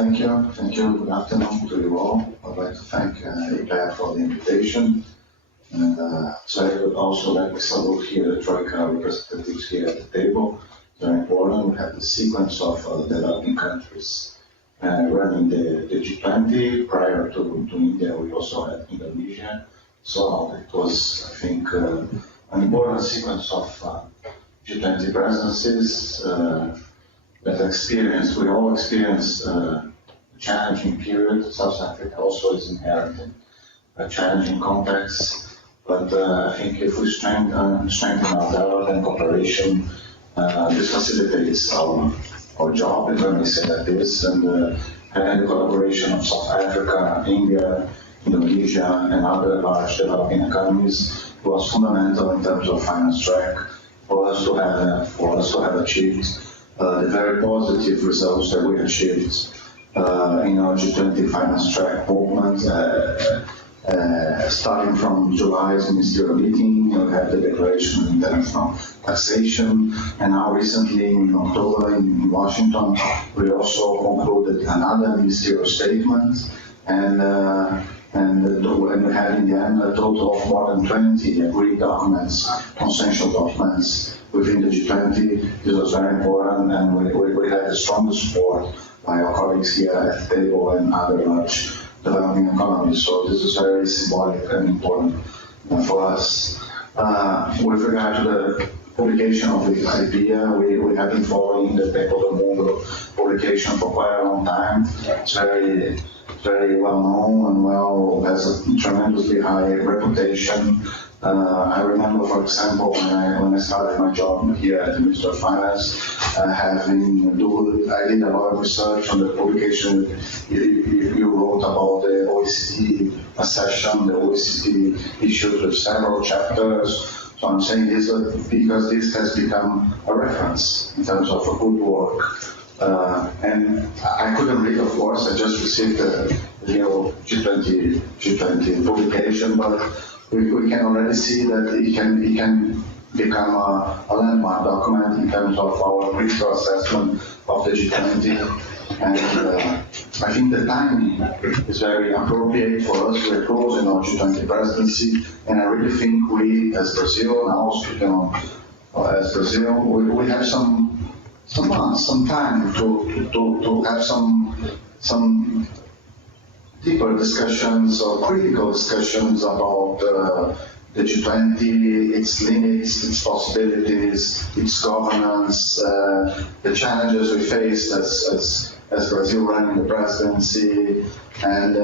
Thank you. Good afternoon to you all. I'd like to thank IPEA for the invitation. And so I would also like to salute here the Troika representatives here at the table. Very important. We have the sequence of developing countries running the G20. Prior to India, we also had Indonesia. So it was, I think, an important sequence of G20 presidencies that we all experienced a challenging period. South Africa also is inheriting a challenging context. But I think if we strengthen our dialogue and cooperation, this facilitates our job, if I may say that this, and having the collaboration of South Africa, India, Indonesia, and other large developing economies was fundamental in terms of finance track for us to have achieved the very positive results that we achieved in our G20 finance track movement. Starting from July's ministerial meeting, we have the Declaration of International Taxation, and now recently in October in Washington, we also concluded another ministerial statement, and we had in the end a total of more than 20 agreed documents, consensual documents within the G20. This was very important, and we had the strongest support by our colleagues here at the table and other large developing economies. So this is very symbolic and important for us. With regard to the publication of the IPEA, we have been following the Mundo publication for quite a long time. It's very well known and has a tremendously high reputation. I remember, for example, when I started my job here at the Ministry of Finance, I did a lot of research on the publication you wrote about the OECD accession. The OECD issued with several chapters. So I'm saying this because this has become a reference in terms of a good work. And I couldn't read, of course. I just received the G20 publication, but we can already see that it can become a landmark document in terms of our critical assessment of the G20. And I think the timing is very appropriate for us. We're closing our G20 presidency, and I really think we, as Brazil, now speaking as Brazil, we have some time to have some deeper discussions or critical discussions about the G20, its limits, its possibilities, its governance, the challenges we faced as Brazil running the presidency, and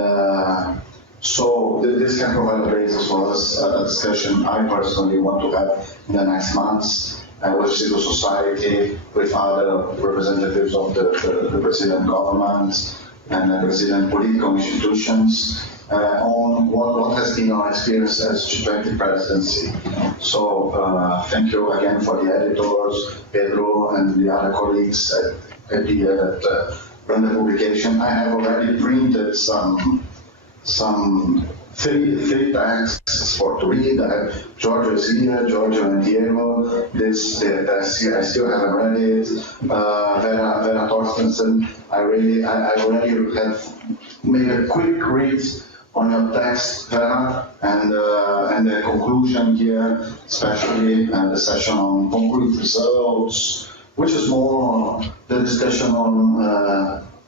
so this can provide a basis for us, a discussion I personally want to have in the next months with civil society, with other representatives of the Brazilian government and the Brazilian political institutions on what has been our experience as G20 presidency. So thank you again for the editors, Pedro, and the other colleagues at IPEA that run the publication. I have already printed some three texts for to read. Georgia is here, Georgia and Diego. I still haven't read it. Vera Torstensen, I already have made a quick read on your text, Vera, and the conclusion here, especially the session on concrete results, which is more the discussion on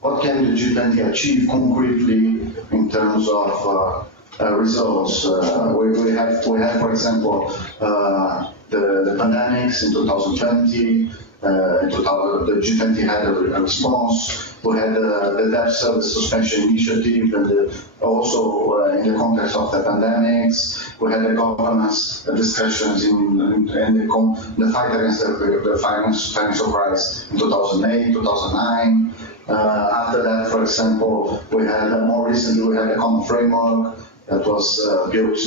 what can the G20 achieve concretely in terms of results. We have, for example, the pandemics in 2020. The G20 had a response. We had the debt service suspension initiative, and also in the context of the pandemics, we had the governance discussions in the fight against the financial crisis in 2008, 2009. After that, for example, more recently we had a common framework that was built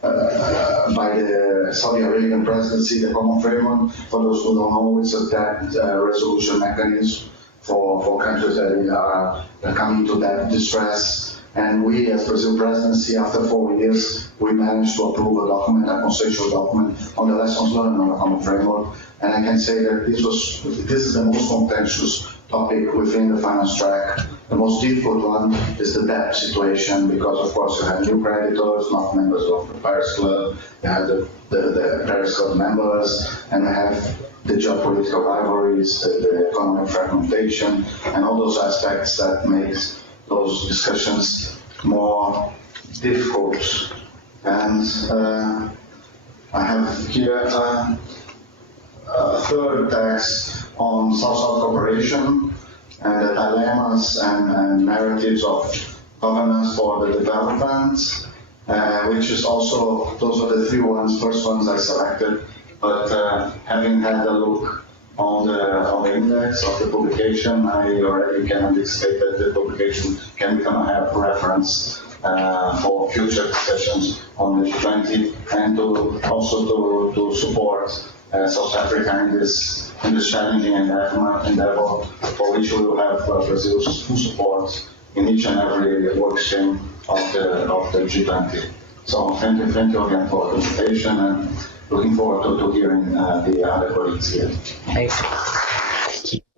by the Saudi Arabian presidency. The common framework, for those who don't know, is a debt resolution mechanism for countries that are coming to debt distress. And we, as Brazil presidency, after 4 years, we managed to approve a document, a consensual document on the lessons learned on the common framework. And I can say that this is the most contentious topic within the finance track The most difficult one is the debt situation, because of course you have new creditors, not members of the Paris Club, you have the Paris Club members, and you have the geopolitical rivalries, the economic fragmentation, and all those aspects that make those discussions more difficult. And I have here a third text on South-South cooperation and the dilemmas and narratives of governance for the development, which is also, those are the first ones I selected, but having had a look on the index of the publication, I already can anticipate that the publication can become a reference for future discussions on the G20, and also to support South Africa in this challenging endeavor, for which we will have Brazil's full support in each and every work stream of the G20. So thank you again for the invitation, and looking forward to hearing the other colleagues here. Thanks.